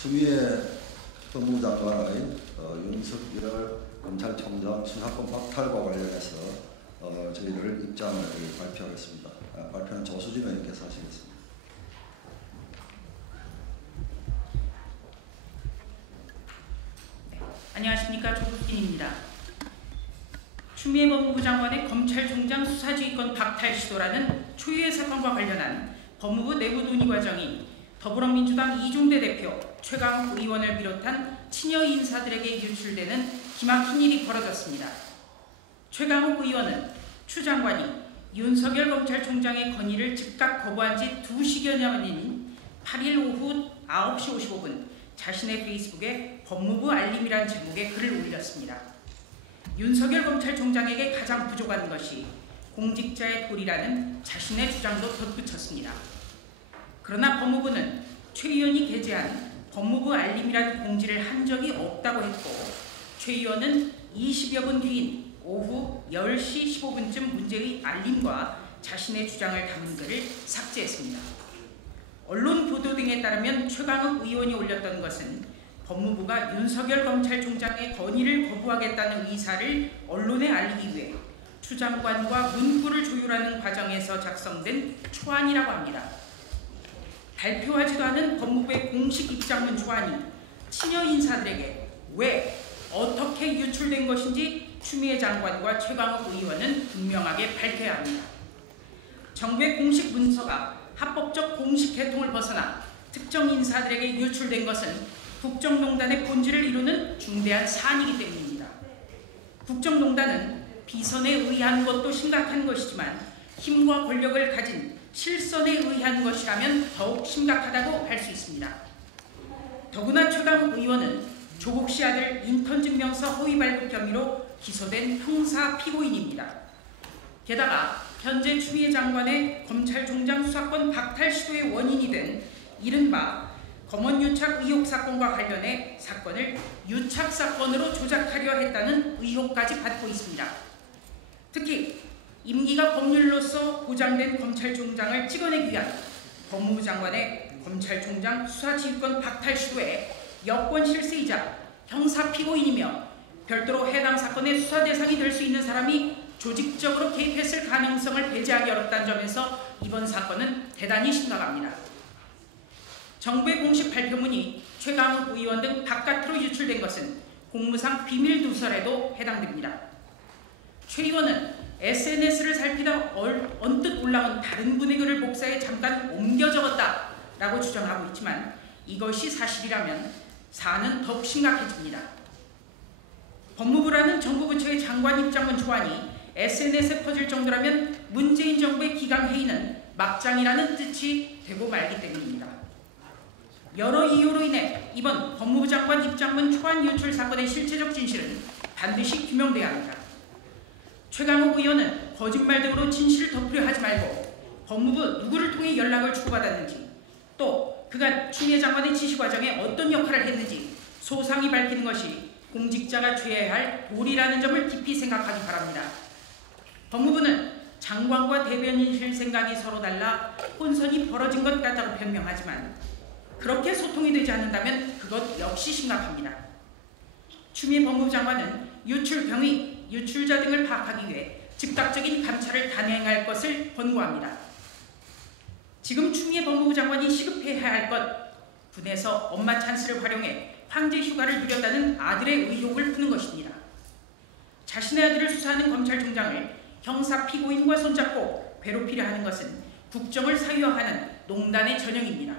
추미애 법무부 장관의 윤석열 검찰총장 수사권 박탈과 관련해서 저희들 입장을 발표하겠습니다. 발표는 조수진 의원께서 하시겠습니다. 안녕하십니까, 조수진입니다. 추미애 법무부 장관의 검찰총장 수사지휘권 박탈 시도라는 초유의 사건과 관련한 법무부 내부 논의 과정이 더불어민주당 이종대 대표, 최강욱 의원을 비롯한 친여 인사들에게 유출되는 기막힌 일이 벌어졌습니다. 최강욱 의원은 추 장관이 윤석열 검찰총장의 건의를 즉각 거부한 지 2시간여 만인 8일 오후 9시 55분 자신의 페이스북에 법무부 알림이란 제목의 글을 올렸습니다. 윤석열 검찰총장에게 가장 부족한 것이 공직자의 도리라는 자신의 주장도 덧붙였습니다. 그러나 법무부는 최 의원이 게재한 법무부 알림이라는 공지를 한 적이 없다고 했고, 최 의원은 20여 분 뒤인 오후 10시 15분쯤 문제의 알림과 자신의 주장을 담은 글을 삭제했습니다. 언론 보도 등에 따르면 최강욱 의원이 올렸던 것은 법무부가 윤석열 검찰총장의 건의를 거부하겠다는 의사를 언론에 알리기 위해 추 장관과 문구를 조율하는 과정에서 작성된 초안이라고 합니다. 발표하지도 않은 법무부의 공식 입장문 초안이 친여 인사들에게 왜, 어떻게 유출된 것인지 추미애 장관과 최강욱 의원은 분명하게 밝혀야 합니다. 정부의 공식 문서가 합법적 공식 계통을 벗어나 특정 인사들에게 유출된 것은 국정농단의 본질을 이루는 중대한 사안이기 때문입니다. 국정농단은 비선에 의한 것도 심각한 것이지만 힘과 권력을 가진 실선에 의한 것이라면 더욱 심각하다고 할 수 있습니다. 더구나 최강욱 의원은 조국 씨 아들 인턴증명서 허위 발급 혐의로 기소된 형사 피고인입니다. 게다가 현재 추미애 장관의 검찰총장 수사권 박탈 시도의 원인이 된 이른바 검언유착 의혹 사건과 관련해 사건을 유착 사건으로 조작하려 했다는 의혹까지 받고 있습니다. 특히 임기가 법률로서 보장된 검찰총장을 찍어내기 위한 법무부 장관의 검찰총장 수사지휘권 박탈 시도에 여권 실세이자 형사 피고인이며 별도로 해당 사건의 수사 대상이 될 수 있는 사람이 조직적으로 개입했을 가능성을 배제하기 어렵다는 점에서 이번 사건은 대단히 심각합니다. 정부의 공식 발표문이 최강욱 의원 등 바깥으로 유출된 것은 공무상 비밀 누설에도 해당됩니다. 최 의원은 SNS를 살피다 언뜻 올라온 다른 분의 글을 복사해 잠깐 옮겨 적었다라고 주장하고 있지만 이것이 사실이라면 사안은 더욱 심각해집니다. 법무부라는 정부 부처의 장관 입장문 초안이 SNS에 퍼질 정도라면 문재인 정부의 기강회의는 막장이라는 뜻이 되고 말기 때문입니다. 여러 이유로 인해 이번 법무부 장관 입장문 초안 유출 사건의 실체적 진실은 반드시 규명돼야 합니다. 최강욱 의원은 거짓말 등으로 진실을 덮으려 하지 말고 법무부 누구를 통해 연락을 주고받았는지, 또 그간 추미애 장관의 지시 과정에 어떤 역할을 했는지 소상히 밝히는 것이 공직자가 취해야 할 도리라는 점을 깊이 생각하기 바랍니다. 법무부는 장관과 대변인실 생각이 서로 달라 혼선이 벌어진 것 같다고 변명하지만 그렇게 소통이 되지 않는다면 그것 역시 심각합니다. 추미애 법무부 장관은 유출 경위, 유출자 등을 파악하기 위해 즉각적인 감찰을 단행할 것을 권고합니다. 지금 추미애 법무부 장관이 시급해야 할 것, 군에서 엄마 찬스를 활용해 황제 휴가를 누렸다는 아들의 의혹을 푸는 것입니다. 자신의 아들을 수사하는 검찰총장을 형사 피고인과 손잡고 괴롭히려 하는 것은 국정을 사유화하는 농단의 전형입니다.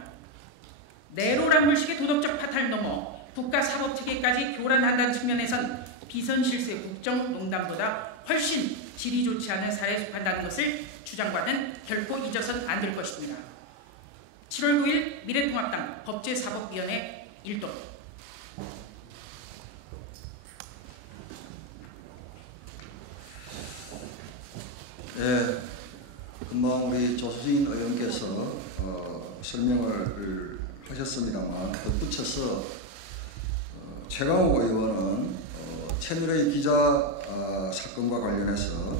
내로란 물식의 도덕적 파탄을 넘어 국가사법체계까지 교란한다는 측면에선 비선 실세 국정농단보다 훨씬 질이 좋지 않은 사례에 속한다는 것을 추 장관은 결코 잊어선 안 될 것입니다. 7월 9일 미래통합당 법제사법위원회 1도. 예, 금방 우리 조수진 의원께서 설명을 하셨습니다만 덧붙여서 최강욱 의원은 채널A 기자 사건과 관련해서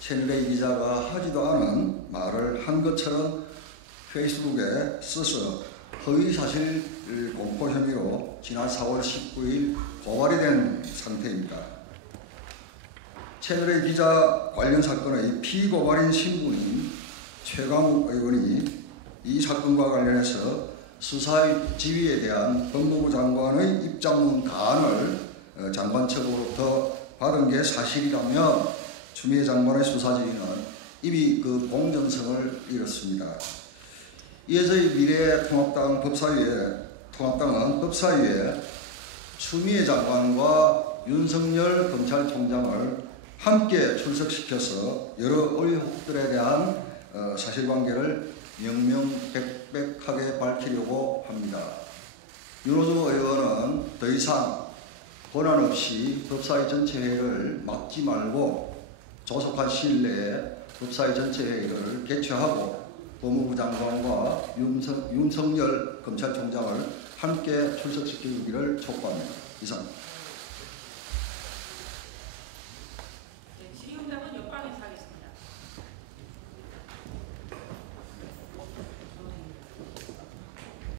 채널A 기자가 하지도 않은 말을 한 것처럼 페이스북에 써서 허위사실 공포 혐의로 지난 4월 19일 고발이 된 상태입니다. 채널A 기자 관련 사건의 피고발인 신분인 최강욱 의원이 이 사건과 관련해서 수사의 지휘에 대한 법무부 장관의 입장문 가안을 장관 측으로부터 받은 게 사실이라며 추미애 장관의 수사 지휘는 이미 그 공정성을 잃었습니다. 이에 저희 미래통합당은 법사위에 추미애 장관과 윤석열 검찰총장을 함께 출석시켜서 여러 의혹들에 대한 사실관계를 명명백백하게 밝히려고 합니다. 윤호중 의원은 더 이상 권한 없이 법사위 전체 회의를 막지 말고 조속한 시일 내에 법사위 전체 회의를 개최하고 법무부 장관과 윤석열 검찰총장을 함께 출석시키기를 촉구합니다. 이상.